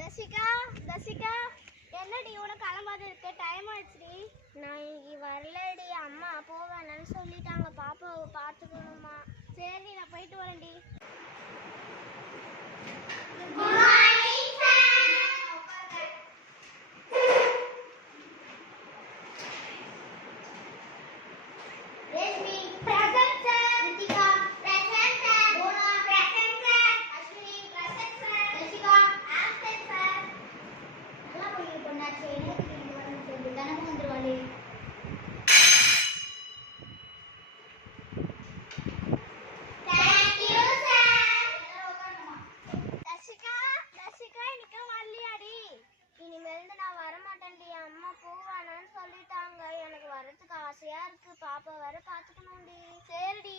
தசிகா தசிகா என்னடி உனக்கு கிளம்பாத இருக்க? டைம் ஆயிடுச்சுடி. நான் இன்னைக்கு வரலடி. அம்மா போவேன்னு சொல்லிட்டாங்க. பாப்பாவை பார்த்துக்கணுமா? சரி நான் போயிட்டு வரேன்டி Reshmi present sir Rithika present sir போனா present sir Ashwini present sir Rishika absent sir நல்லா படிக்கிற பொண்ணாச்சு என்னத்துக்கு இங்க வரணும் சொல்லி தினமும் வந்துருவாளே தேங்க் யூ சார் தசிகா தசிகா இன்னைக்கு வரலையாடி இனிமேல் நான் வர மாட்டேன்டி அம்மா போவானான்னு சொல்லிட்டாங்க எனக்கு வரதுக்கு ஆசையா இருக்கு. பாப்பா வர பாத்துக்கணும்டி சரிடி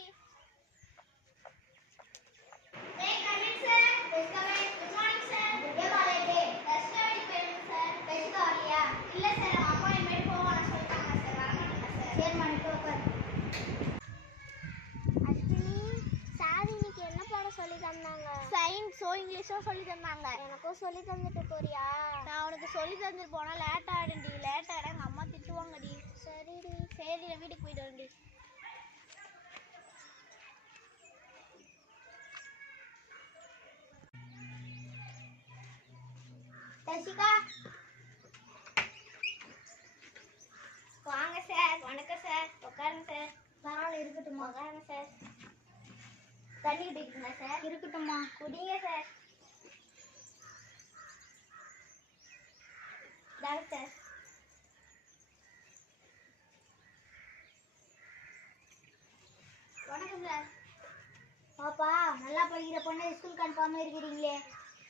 என்ன பாடம் சொல்லி தந்தாங்க? சயின்ஸோ இங்கிலீஷோ சொல்லி தந்தாங்க. எனக்கும் சொல்லி தந்துட்டு போறியா? நான் உனக்கு சொல்லி தந்துட்டு போனா லேட் ஆயிடும்டி. லேட் ஆயிடும் அம்மா திட்டுவாங்கடி சரிடி. சரி நான் வீட்டுக்கு போயிட்டு வரேன்டி தர்ஷிகா. வாங்க சார். வணக்கம் சார். உட்காருங்க சார். பரவாயில்ல இருக்கட்டுமா உட்காருங்க சார். தண்ணி குடிக்கிறீங்களா சார்? இருக்கட்டுமா குடிங்க சார். தாங்க சார் வணக்கம் சார் பாப்பா நல்லா படிக்கிற பொண்ணு ஸ்கூலுக்கு அனுப்பாம இருக்கிறீங்களே.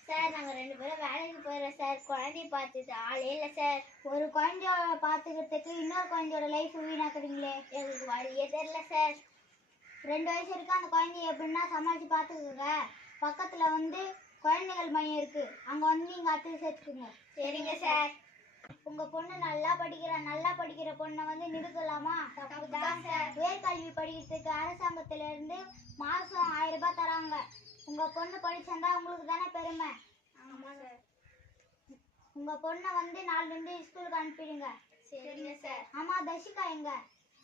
சார் நாங்கள் ரெண்டு பேரும் வேலைக்கு போயிடுறோம் சார். குழந்தைய பார்த்துட்டு ஆளே இல்லை சார். ஒரு குழந்தையோட பார்த்துக்கிறதுக்கு இன்னொரு குழந்தையோட லைஃப் வீணாக்குறீங்களே. எங்களுக்கு வழியே தெரியல சார். ரெண்டு வயசு இருக்கு அந்த குழந்தைய எப்படின்னா சமாளித்து பார்த்துக்கோங்க. பக்கத்தில் வந்து குழந்தைகள் மையம் இருக்குது அங்கே வந்து நீங்கள் அத்து சேர்த்துக்குங்க சரிங்க சார். உங்கள் பொண்ணு நல்லா படிக்கிற நல்லா படிக்கிற பொண்ணை வந்து நிறுத்தலாமா? தப்புதான் சார். உயர்கல்வி படிக்கிறதுக்கு அரசாங்கத்துல இருந்து மாசம் ஆயிரம் ரூபாய் தராங்க. உங்க பொண்ணு படிச்சிருந்தா உங்களுக்கு தானே பெருமை? ஆமாம் சார். உங்க பொண்ணை வந்து நாலுல இருந்து ஸ்கூலுக்கு அனுப்பிடுங்க. சரிங்க சார். ஆமா தர்ஷிகா எங்க?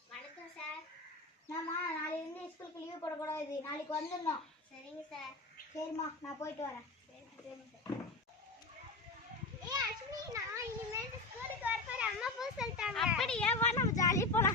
வணக்கம் சார். நாமா நாளைல இருந்து ஸ்கூலுக்கு லீவ் போடக்கூடாது. நாளைக்கு வந்துடணும். சரிங்க சார். சரிம்மா நான் போயிட்டு வரேன். சரிங்க சார். ஏய் அஸ்வினி நான் இனிமேல் ஸ்கூலுக்கு வர அம்மா போக சொல்லிட்டாங்க. அப்படியே? வா நம்ம ஜாலியாக போகலாம்